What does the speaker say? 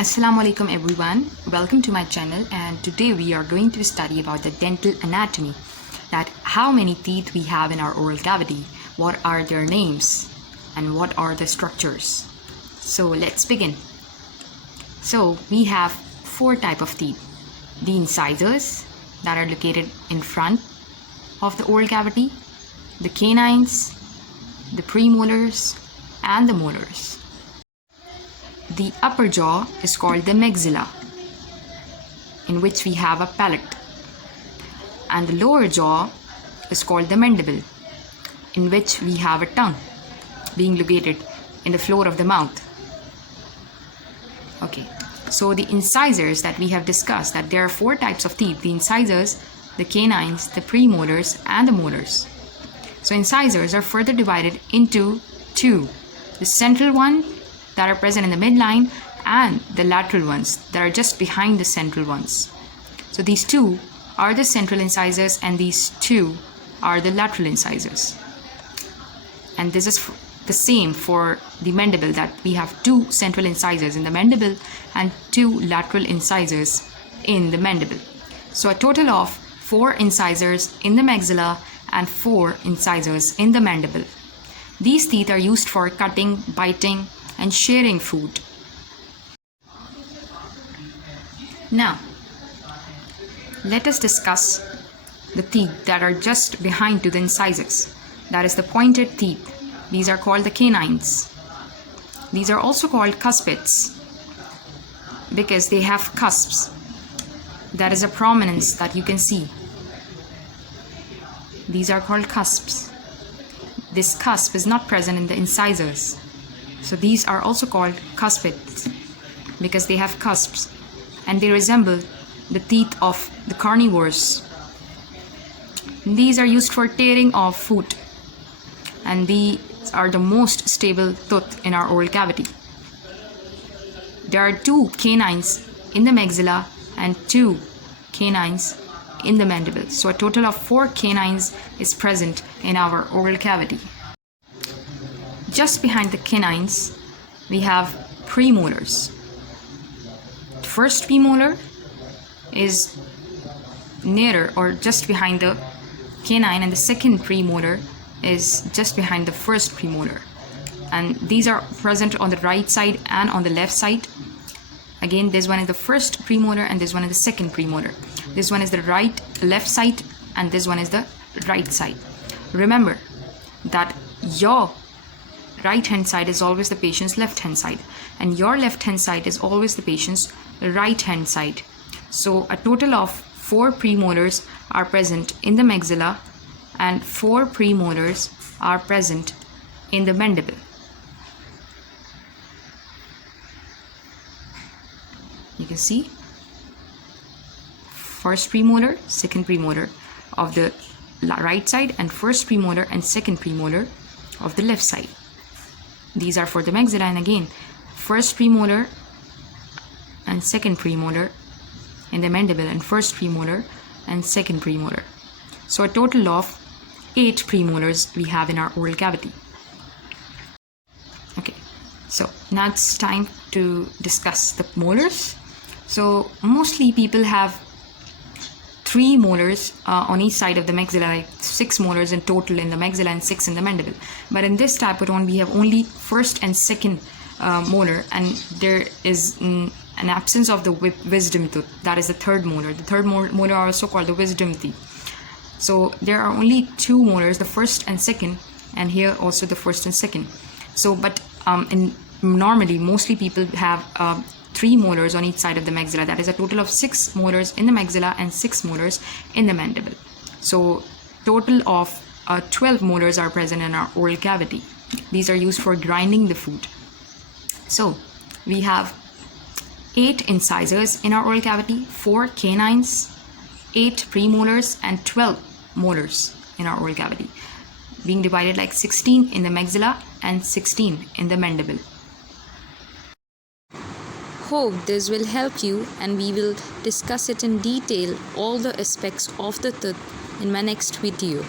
Assalamu alaikum everyone, welcome to my channel, and today we are going to study about the dental anatomy, that how many teeth we have in our oral cavity, what are their names and what are the structures. So let's begin. So we have four types of teeth: the incisors that are located in front of the oral cavity, the canines, the premolars and the molars. The upper jaw is called the maxilla, in which we have a palate, and the lower jaw is called the mandible, in which we have a tongue being located in the floor of the mouth. Okay, so the incisors that we have discussed, that there are four types of teeth: the incisors, the canines, the premolars and the molars. So incisors are further divided into two: the central one that are present in the midline and the lateral ones that are just behind the central ones. So these two are the central incisors and these two are the lateral incisors. And this is the same for the mandible, that we have two central incisors in the mandible and two lateral incisors in the mandible. So a total of 4 incisors in the maxilla and 4 incisors in the mandible. These teeth are used for cutting, biting and sharing food. Now, let us discuss the teeth that are just behind to the incisors. That is the pointed teeth. These are called the canines. These are also called cuspids because they have cusps. That is a prominence that you can see. These are called cusps. This cusp is not present in the incisors. So these are also called cuspids because they have cusps and they resemble the teeth of the carnivores. These are used for tearing off food, and these are the most stable tooth in our oral cavity. There are 2 canines in the maxilla and 2 canines in the mandible. So a total of 4 canines is present in our oral cavity. Just behind the canines, we have premolars. The first premolar is nearer or just behind the canine, and the second premolar is just behind the first premolar. And these are present on the right side and on the left side. Again, this one is the first premolar and this one is the second premolar. This one is the left side and this one is the right side. Remember that your right hand side is always the patient's left hand side and your left hand side is always the patient's right hand side. So a total of 4 premolars are present in the maxilla and 4 premolars are present in the mandible. You can see first premolar, second premolar of the right side and first premolar and second premolar of the left side. These are for the maxilla, and again first premolar and second premolar in the mandible and first premolar and second premolar. So a total of 8 premolars we have in our oral cavity. Okay, so now it's time to discuss the molars. So mostly people have 3 molars on each side of the maxilla, like 6 molars in total in the maxilla and 6 in the mandible. But in this Typodont, we have only first and second molar, and there is an absence of the wisdom tooth. That is the third molar. The third molar are also called the wisdom teeth. So there are only 2 molars, the first and second, and here also the first and second. So, but normally, mostly people have 3 molars on each side of the maxilla. That is a total of 6 molars in the maxilla and 6 molars in the mandible. So total of 12 molars are present in our oral cavity. These are used for grinding the food. So we have 8 incisors in our oral cavity, 4 canines, 8 premolars and 12 molars in our oral cavity, being divided like 16 in the maxilla and 16 in the mandible. Hope this will help you, and we will discuss it in detail, all the aspects of the tooth, in my next video.